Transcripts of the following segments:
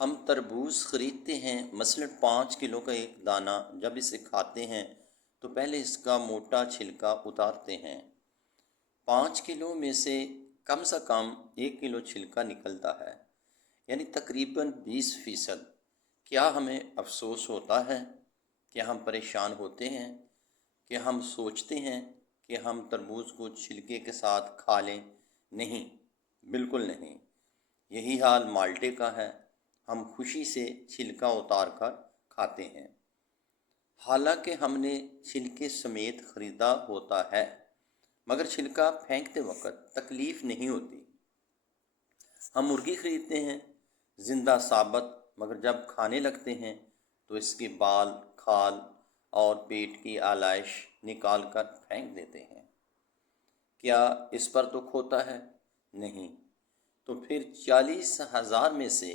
ہم تربوز خریدتے ہیں، مثلاً 5 کلو کا ایک دانہ. جب اسے کھاتے ہیں تو پہلے اس کا موٹا چھلکا اتارتے ہیں. 5 کلو میں سے کم 1 کلو چھلکا نکلتا ہے، یعنی تقریباً 20%. کیا ہمیں افسوس ہوتا ہے؟ کیا ہم پریشان ہوتے ہیں؟ کہ ہم سوچتے ہیں کہ ہم تربوز کو چھلکے کے ساتھ کھا لیں؟ نہیں، بالکل نہیں. یہی حال مالٹے کا ہے. ہم خوشی سے چھلکا اتار کر کھاتے ہیں، حالانکہ ہم نے چھلکے سمیت خریدا ہوتا ہے، مگر چھلکا پھینکتے وقت تکلیف نہیں ہوتی. ہم مرغی خریدتے ہیں، زندہ ثابت، مگر جب کھانے لگتے ہیں تو اس کے بال، کھال اور پیٹ کی آلائش نکال کر پھینک دیتے ہیں. کیا اس پر دکھ ہوتا ہے؟ نہیں. تو پھر 40,000 میں سے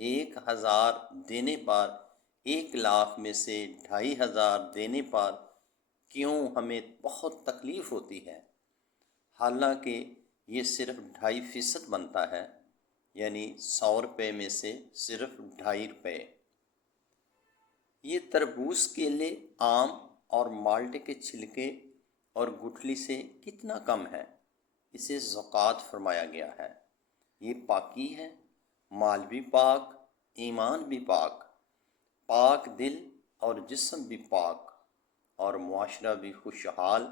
1,000 دینے پر، 1,00,000 میں سے 2,500 دینے پر کیوں ہمیں بہت تکلیف ہوتی ہے؟ حالانکہ یہ صرف 2.5% بنتا ہے، یعنی 100 روپے میں سے صرف 2.5 روپے. یہ تربوز، کیلے، آم اور مالٹے کے چھلکے اور گٹھلی سے کتنا کم ہے. اسے زکوٰۃ فرمایا گیا ہے. یہ پاکی ہے، مال بھی پاک، ایمان بھی پاک، پاک دل اور جسم بھی پاک، اور معاشرہ بھی خوشحال.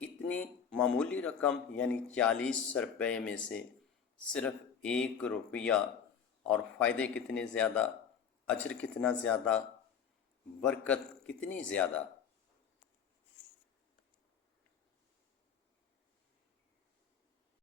اتنی معمولی رقم، یعنی 40 روپے میں سے صرف 1 روپیہ، اور فائدے کتنے زیادہ، اجر کتنا زیادہ، برکت کتنی زیادہ.